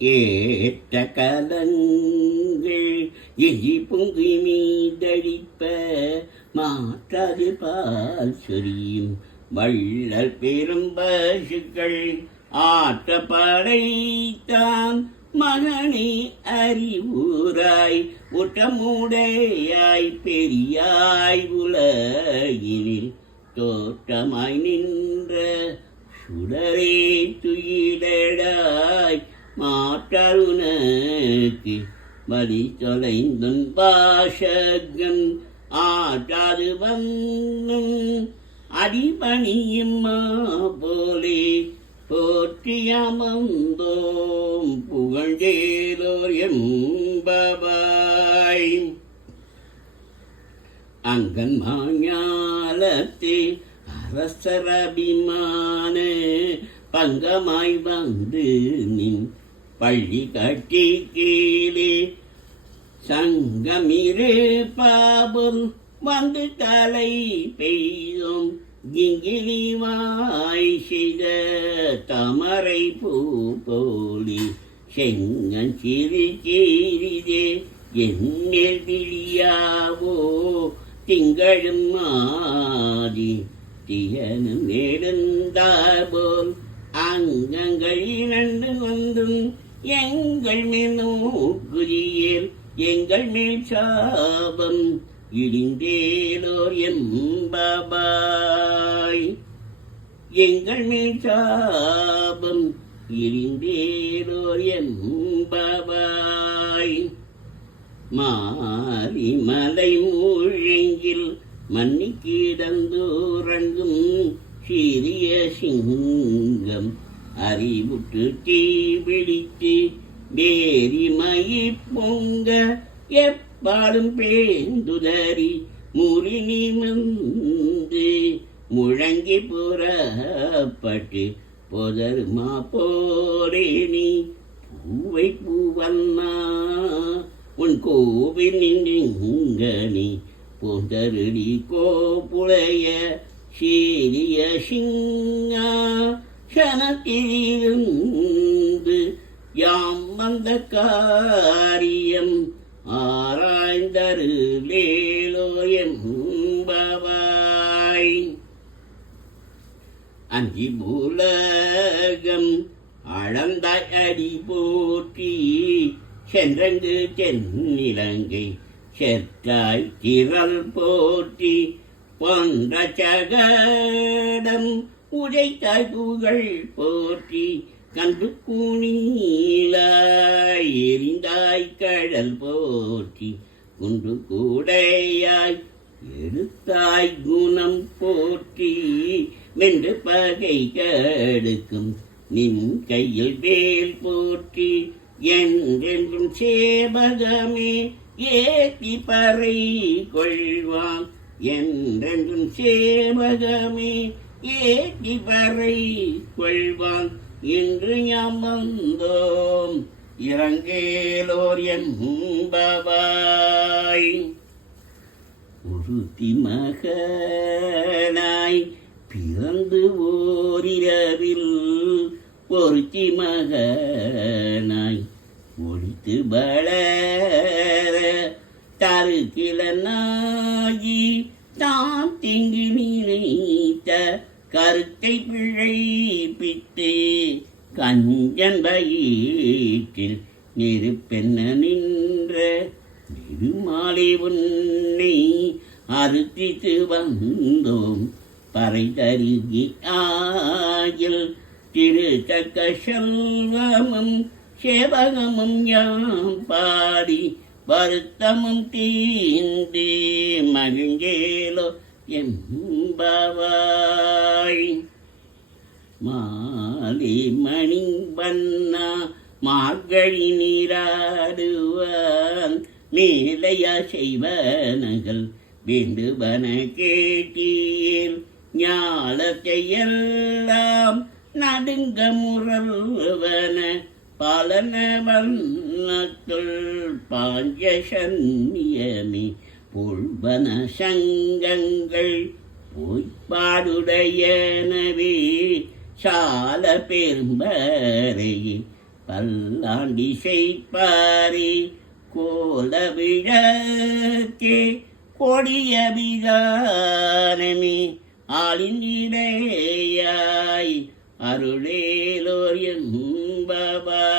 ஏற்ற கலங்கள் எரி பொங்கி மீதடிப்ப மாற்றாது பால் சொரியும் வள்ளல் பெரும் பசுக்கள் ஆற்ற படைத்தான் மகனே அறிவுராய் உற்றமுடையாய் பெரியாய் உலகினில் தோற்றமாய் நின்ற சுடரே துயிலடாய் மாற்றருனக்கு வழி தொலைந்துன் பாஷகன் ஆற்றாது வந்தும் அடிபணியும் போலே போற்றியமந்தோம் புகழ்ந்தேலோர் எம்பபாய். அங்கன் மாஞாலத்தே அரசரபிமான பங்கமாய் வந்து நின் பள்ளி கட்டி கீழே சங்கமிரே பாபுல் வந்து தலை பெய்தும் கிங்கிலிவாய் செய்த தமரை பூ போலி செங்கன் சிறு சீரிதே என்னில் விழியாவோ திங்களும் மாதி தியனும் நெடுந்தாபோல் அங்கங்கள் இரண்டு வந்தும் எங்கள் மேல் நோக்குதியேல் எங்கள் மேல் சாபம் இடிந்தேலோர் எம்பபாய். எங்கள் மேல் சாபம் இடிந்தேலோர் எம்பபாய். மாறி மலை மூழங்கில் மன்னி கிடந்தோரங்கும் சிறிய சிங்கம் அறிவுற்று தீ பிடித்து வேரி மயி பொங்க பாடும் பேந்துதறி முறி நிமிர்ந்து முழங்கி புறப்பட்டு பொதருமா போரேனி பூவை பூவன்னா உன் கோவில் நின்றி பொதருடி கோப்புளைய சீரிய சிங்கா சனத்திலிருந்து யாம் வந்த காரியம் ஆராய்ந்தருளேலோ எம்பபாய். அஞ்சி பூலகம் அளந்தாய் அடி போற்றி சென்றங்கு தென்னிலங்கை செற்றாய் திரள் போற்றி பொன்ற சகடம் உடைத்தாய் புகழ் போற்றி கண்டு கூணிலாய் எரிந்தாய் கடல் போற்றி குன்று கூடையாய் எடுத்தாய் குணம் போற்றி வென்று பகை கடுக்கும் நின் கையில் வேல் போற்றி என்றென்றும் சேவகமே ஏத்தி பறை கொள்வான் என்றென்றும் சேவகமே ஏத்தி பறை கொள்வான். இன்று யாம் வந்தோம் இறங்கேலோர் எம்பபாய். ஒருத்தி மகனாய் பிறந்து ஓரிரவில் ஒருத்தி மகனாய் ஒழித்து வளர தருகிலனாகி தாம் திங்கு நினைத்த கருத்தை பிழைப்பித்தே கஞ்சன் வயிற்றில் நெருப்பென்ன நின்ற நெருமாலை உன்னை அறுத்தித்து வந்தோம் பறை தருகி ஆகில் திருத்தக்க செல்வமும் சேவகமும் யாம் பாடி வருத்தமும் தீந்தே மகிழ்ந்தேலோ எம்பபாய். மாலை மணி வண்ணா மார்கழி நீராடுவான் மேலையா செய்வனகள் வேண்டுவன கேட்டீர் ஞாலத்தை எல்லாம் நடுங்க முரல்வன பலன வண்ணத்துள் பாஞ்ச சன்னியமே புல்வன சங்கங்கள் பொய்ப்பாடுடையனவே சால பெரும்பரை பல்லாண்டிசை பாரி கோல விளக்கே கொடிய விகானமே ஆளின் இடையாய் அருளேலோர் என்பவாய்.